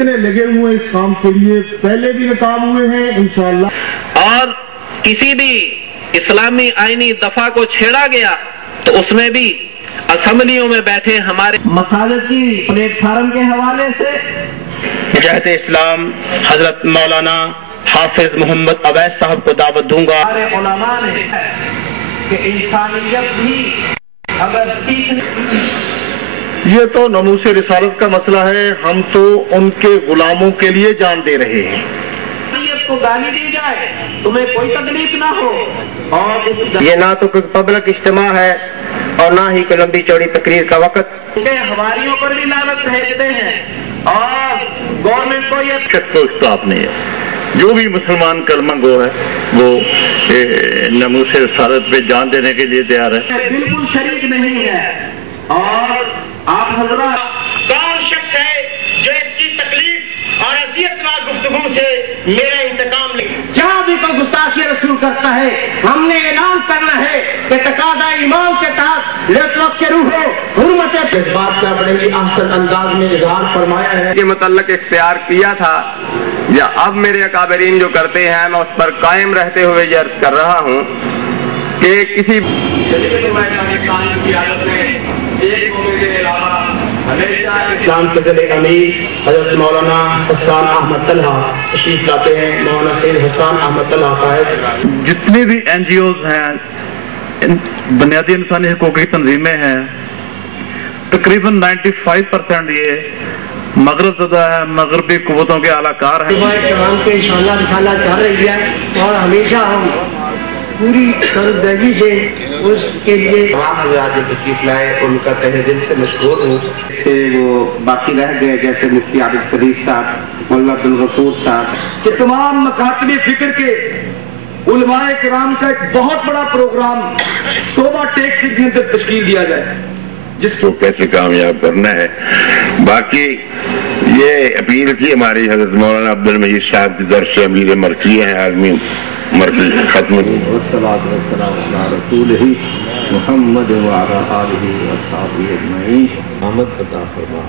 اتنے لگے ہوئے اس کام کے لیے، پہلے بھی ناکام ہوئے ہیں انشاءاللہ۔ اور کسی بھی اسلامی آئینی دفعہ کو چھیڑا گیا تو اس میں بھی اسمبلیوں میں بیٹھے ہمارے مساجد کی پلیٹ فارم کے حوالے سے مجاہد اسلام حضرت مولانا حافظ محمد اویس صاحب کو دعوت دوں گا۔ ہمارے علماء نے کہ انسانیت بھی اگر سیکھنے، یہ تو ناموس رسالت کا مسئلہ ہے، ہم تو ان کے غلاموں کے لیے جان دے رہے ہیں۔ کو گالی دی جائے تمہیں کوئی تکلیف نہ ہو، اور یہ نہ تو کوئی پبلک اجتماع ہے اور نہ ہی کوئی لمبی چوڑی تقریر کا وقت۔ ہماریوں پر بھی لعنت بھیجتے ہیں اور گورنمنٹ کو یہ شک تو اسٹاپ نہیں ہے، جو بھی مسلمان کلمہ گو ہے وہ ناموس رسالت پہ جان دینے کے لیے تیار ہے۔ بالکل شریک نہیں ہے، اور آپ حضرات کون شخص ہے جو اس کی تکلیف اور اذیت ناک گفتگو سے میرا انتقام لے؟ جہاں بھی کوئی گستاخی رسول کرتا ہے ہم نے اعلان کرنا ہے کہ تقاضا ایمان کے تحت لیٹرک کے روح حرمت اس بات کا بڑے ہی احسن انداز میں اظہار فرمایا ہے کے متعلق اختیار کیا تھا، یا اب میرے اکابرین جو کرتے ہیں میں اس پر قائم رہتے ہوئے یہ عرض کر رہا ہوں کہ کسی اسلام فضل امیر حضرت مولانا حسان احمد طلحہ تشریف لاتے ہیں۔ مولانا سید حسان احمد طلحہ صاحب۔ جتنی بھی این جی اوز ہیں، بنیادی انسانی حقوق کی تنظیمیں ہیں، تقریباً 95% یہ مغرب زدہ ہے، مغربی قوتوں کے اعلی کار ہیں۔ کرام کے انشاءاللہ دکھانا چاہ رہی ہے اور ہمیشہ ہم پوری سردگی سے اس کے لیے تمام حضرات جو تشریف لائے ان کا تہہ دل سے مشکور ہوں۔ سے وہ باقی رہ گئے جیسے مفتی عابد فرید صاحب، مولانا عبدالغفور صاحب، کہ تمام مکاتب فکر کے علماء کرام کا ایک بہت بڑا پروگرام توبہ ٹیکس کے اندر تشکیل دیا جائے، جس کو کیسے کامیاب کرنا ہے۔ باقی یہ اپیل کی ہماری حضرت مولانا عبدالمجید صاحب کی طرف سے امیر مرکزیہ ہیں، عالمی مرکز ختم۔ والصلاة والسلام علی رسولہ محمد وعلی آلہ وصحبہ اجمعین۔ آمد عطا فرما۔